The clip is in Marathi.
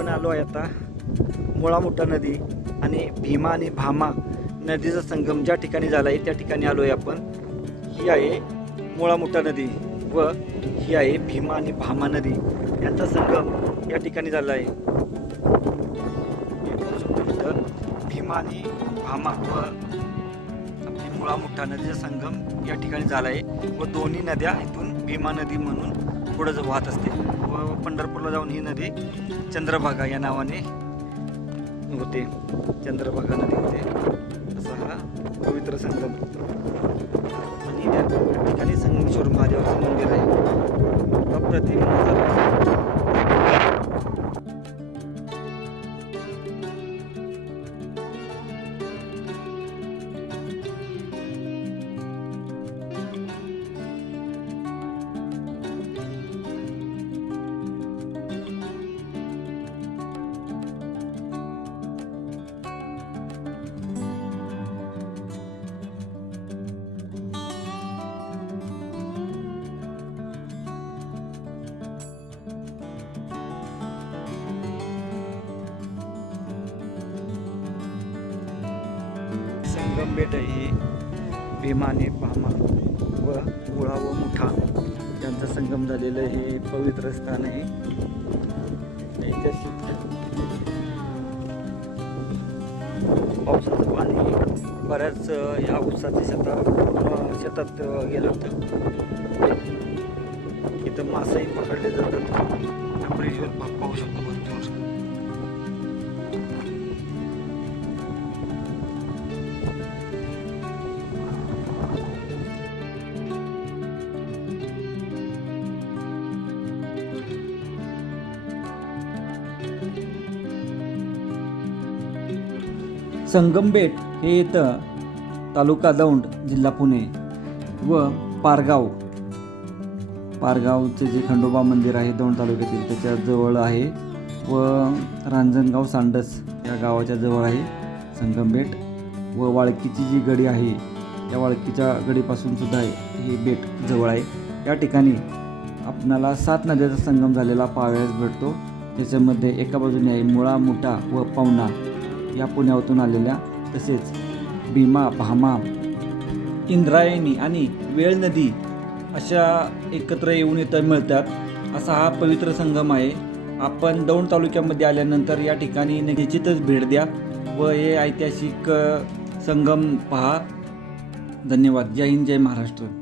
आपण आलो आहे आता मुळा मोठा नदी आणि भीमा आणि भामा नदीचा संगम ज्या ठिकाणी झाला आहे त्या ठिकाणी आलो आहे आपण. ही आहे मुळा मोठा नदी व ही आहे भीमा आणि भामा नदी यांचा संगम या ठिकाणी झाला आहे. इथं भीमा आणि भामा व आपली मुळा मोठा नदीचा संगम या ठिकाणी झाला आहे व दोन्ही नद्या इथून भीमा नदी म्हणून पुढे वाहत असते व पंढरपूरला जाऊन ही नदी चंद्रभागा या नावाने होते. चंद्रभागा नदी होते असा हा पवित्र संगम. आणि त्या ठिकाणी संगमेश्वर महादेवाचं मंदिर आहे. अप्रतिम नजारा. संगम बेट आहे भीमा आणि भामा व मुळा व मुठा यांचा संगम झालेलं हे पवित्र स्थान आहे. पावसाचं पाणी बऱ्याच या ऊसाच्या शेतात गेलं होतं. इथं मासेही पकडले जातात. ब्रिजवर पाहू शकतो भरपूर. संगमबेट हे येतं तालुका दौंड जिल्हा पुणे व पारगावचे जे खंडोबा मंदिर आहे दौंड तालुक्यातील त्याच्या जवळ आहे व रांजणगाव सांडस या गावाच्या जवळ आहे संगमबेट. व वाळकीची जी गडी आहे या वाळकीच्या गडीपासून सुद्धा हे बेट जवळ आहे. या ठिकाणी आपणाला 7 नद्याचा संगम झालेला पाहावयास भेटतो. त्याच्यामध्ये एका बाजूने आहे मुळा मुठा व पवना या पुण्यातून आलेल्या, तसेच भीमा भामा इंद्रायणी आणि वेळ नदी अशा एकत्र येऊन इथं मिळतात असा हा पवित्र संगम आहे. आपण दौंड तालुक्यामध्ये आल्यानंतर या ठिकाणी निश्चितच भेट द्या व हे ऐतिहासिक संगम पहा. धन्यवाद. जय हिंद, जय महाराष्ट्र.